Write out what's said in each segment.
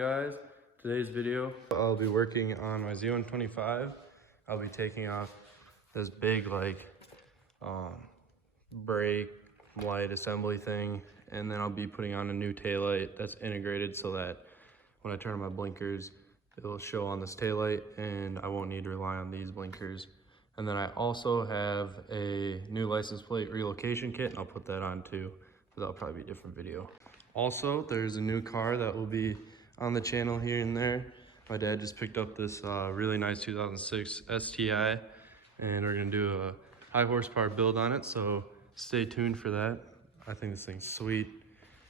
guys? Today's video, I'll be working on my Z125. I'll be taking off this big brake light assembly thing, and then I'll be putting on a new taillight that's integrated so that when I turn on my blinkers, it'll show on this taillight and I won't need to rely on these blinkers. And then I also have a new license plate relocation kit, and I'll put that on too, but that'll probably be a different video. Also, there's a new car that will be on the channel here and there. My dad just picked up this really nice 2006 STI, and we're gonna do a high horsepower build on it, so stay tuned for that. I think this thing's sweet.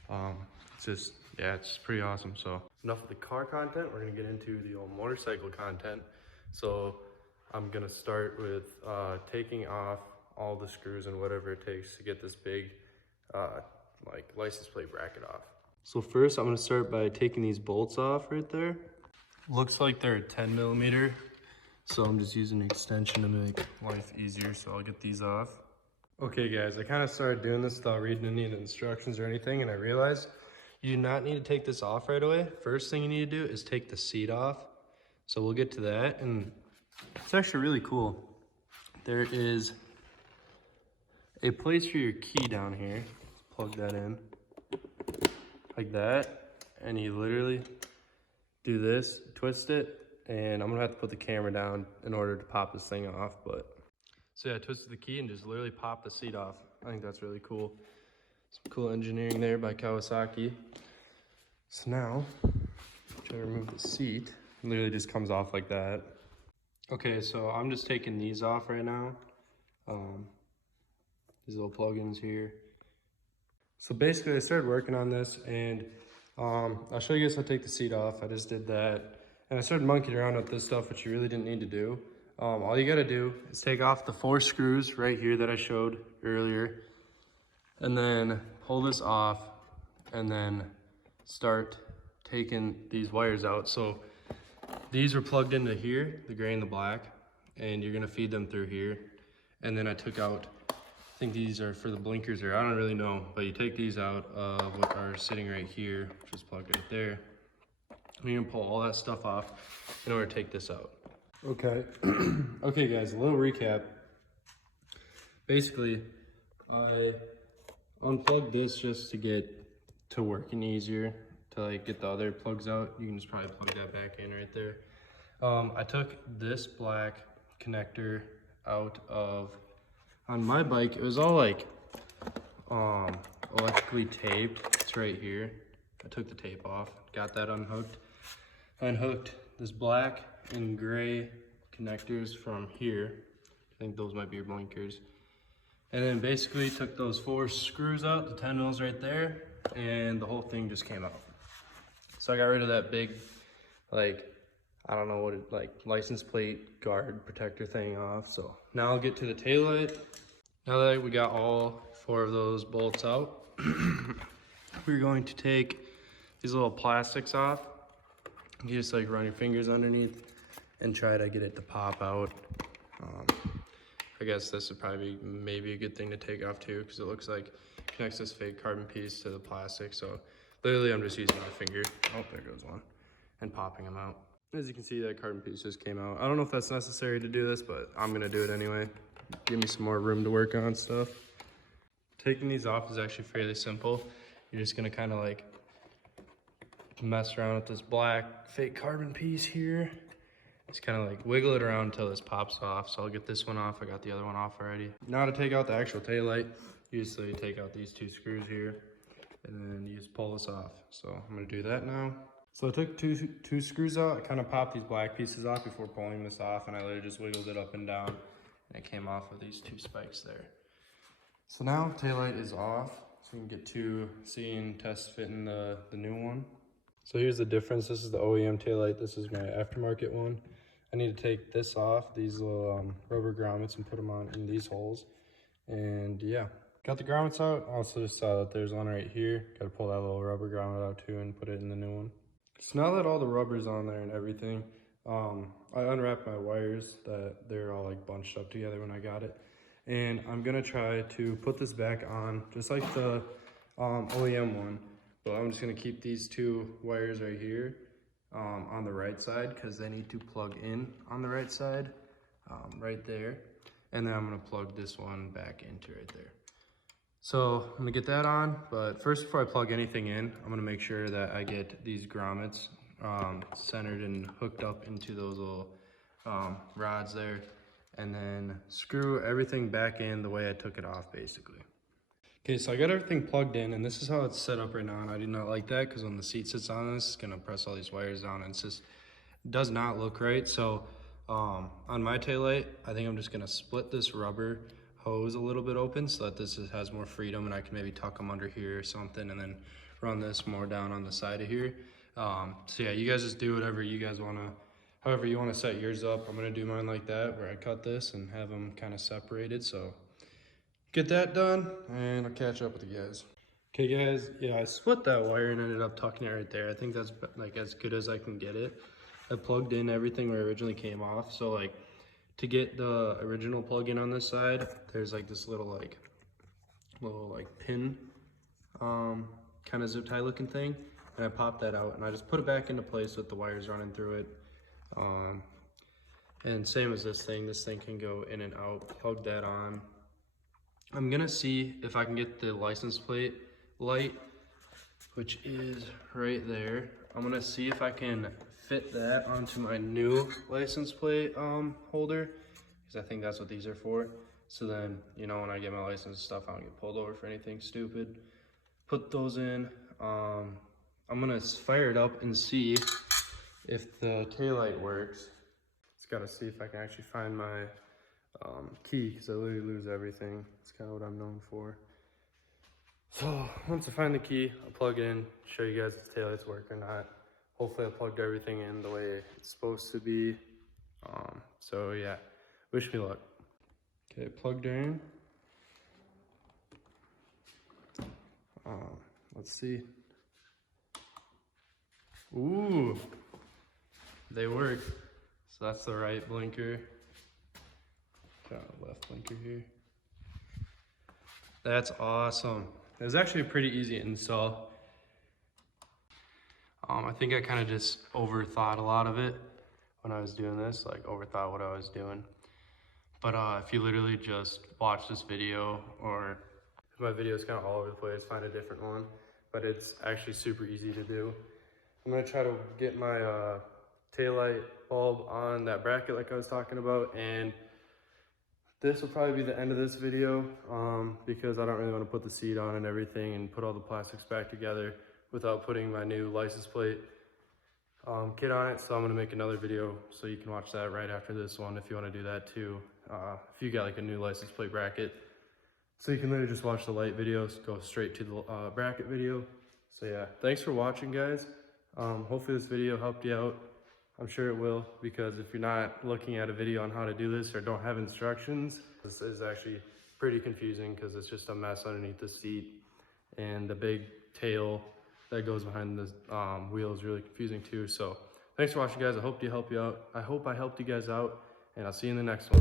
It's just pretty awesome. So enough of the car content, we're gonna get into the old motorcycle content. So I'm gonna start with taking off all the screws and whatever it takes to get this big license plate bracket off. So first I'm gonna start by taking these bolts off right there. Looks like they're a 10 millimeter. So I'm just using an extension to make life easier. So I'll get these off. Okay guys, I kind of started doing this without reading any of the instructions or anything, and I realized you do not need to take this off right away. First thing you need to do is take the seat off. So we'll get to that, and it's actually really cool. There is a place for your key down here. Plug that in like that, and you literally do this, twist it, and I'm gonna have to put the camera down in order to pop this thing off. But so yeah, I twisted the key and just literally popped the seat off. I think that's really cool. Some cool engineering there by Kawasaki. So now, try to remove the seat. It literally just comes off like that. Okay, so I'm just taking these off right now. These little plugins here. So basically I started working on this, and I'll show you guys how to take the seat off. I just did that. And I started monkeying around with this stuff, which you really didn't need to do. All you gotta do is take off the 4 screws right here that I showed earlier, and then pull this off, and then start taking these wires out. So these are plugged into here, the gray and the black, and you're gonna feed them through here. And then I took out, I think these are for the blinkers, or I don't really know, but you take these out of what are sitting right here, which is plugged right there. And you're gonna pull all that stuff off in order to take this out. Okay, okay guys, a little recap. Basically, I unplugged this just to get to working easier, to get the other plugs out. You can just probably plug that back in right there. I took this black connector out of, on my bike, it was all electrically taped. It's right here. I took the tape off, got that unhooked. I unhooked this black and gray connectors from here. I think those might be your blinkers. And then basically took those 4 screws out, the 10 mils right there, and the whole thing just came out. So I got rid of that big, I don't know what it, license plate guard protector thing off. So now I'll get to the taillight. Now that we got all 4 of those bolts out, we're going to take these little plastics off. You just run your fingers underneath and try to get it to pop out. I guess this would probably be maybe a good thing to take off too, because it looks like it connects this fake carbon piece to the plastic. So literally I'm just using my finger, oh there goes one, and popping them out. As you can see, that carbon piece just came out. I don't know if that's necessary to do this, but I'm gonna do it anyway. Give me some more room to work on stuff. Taking these off is actually fairly simple. You're just gonna kind of mess around with this black fake carbon piece here. Just kind of wiggle it around until this pops off. So I'll get this one off. I got the other one off already. Now to take out the actual taillight, you just take out these 2 screws here, and then you just pull this off. So I'm gonna do that now. So I took two screws out. I kind of popped these black pieces off before pulling this off, and I literally just wiggled it up and down, and it came off with these 2 spikes there. So now taillight is off, so you can get to seeing test fitting the new one. So here's the difference. This is the OEM taillight. This is my aftermarket one. I need to take this off, these little rubber grommets, and put them on in these holes. And yeah, got the grommets out. Also just saw that there's one right here. Got to pull that little rubber grommet out too and put it in the new one. So now that all the rubber's on there and everything, I unwrapped my wires that they're all bunched up together when I got it. And I'm gonna try to put this back on just like the OEM one. But I'm just gonna keep these 2 wires right here on the right side because they need to plug in on the right side, right there. And then I'm gonna plug this one back into right there. So I'm gonna get that on, but first before I plug anything in, I'm gonna make sure that I get these grommets centered and hooked up into those little rods there, and then screw everything back in the way I took it off basically. Okay, so I got everything plugged in, and this is how it's set up right now, and I do not like that because when the seat sits on this, it's gonna press all these wires down, and it's just, it does not look right. So on my taillight, I think I'm just gonna split this rubber hose a little bit open so that this has more freedom, and I can maybe tuck them under here or something, and then run this more down on the side of here. So yeah, you guys just do whatever you guys wanna, however you wanna set yours up. I'm gonna do mine like that, where I cut this and have them kind of separated. So get that done, and I'll catch up with you guys. Okay guys, yeah, I split that wire and ended up tucking it right there. I think that's like as good as I can get it. I plugged in everything where it originally came off. So like to get the original plug-in on this side, there's like this little pin kind of zip tie looking thing, and I popped that out and I just put it back into place with the wires running through it. And same as this thing can go in and out. Plug that on. I'm gonna see if I can get the license plate light, which is right there. I'm gonna see if I can fit that onto my new license plate holder, because I think that's what these are for. So then, you know, when I get my license and stuff, I don't get pulled over for anything stupid. Put those in. I'm gonna fire it up and see if the taillight works. Just gotta see if I can actually find my key, because I literally lose everything. It's kind of what I'm known for. So once I find the key, I'll plug it in, show you guys if the taillights work or not. Hopefully I plugged everything in the way it's supposed to be. So yeah, wish me luck. Okay, plugged her in. Let's see. Ooh, they work. So that's the right blinker. Got a left blinker here. That's awesome. It was actually a pretty easy install. I think I kind of just overthought a lot of it when I was doing this, like overthought what I was doing. But if you literally just watch this video, or my video is kind of all over the place, find a different one, but it's actually super easy to do. I'm gonna try to get my taillight bulb on that bracket like I was talking about, and this will probably be the end of this video because I don't really want to put the seat on and everything and put all the plastics back together without putting my new license plate kit on it. So I'm going to make another video so you can watch that right after this one if you want to do that too. If you got like a new license plate bracket. So you can literally just watch the light videos, go straight to the bracket video. So yeah, thanks for watching guys. Hopefully this video helped you out. I'm sure it will, because if you're not looking at a video on how to do this or don't have instructions, this is actually pretty confusing because it's just a mess underneath the seat, and the big tail that goes behind the wheel is really confusing too. So thanks for watching guys. I hope I helped you guys out, and I'll see you in the next one.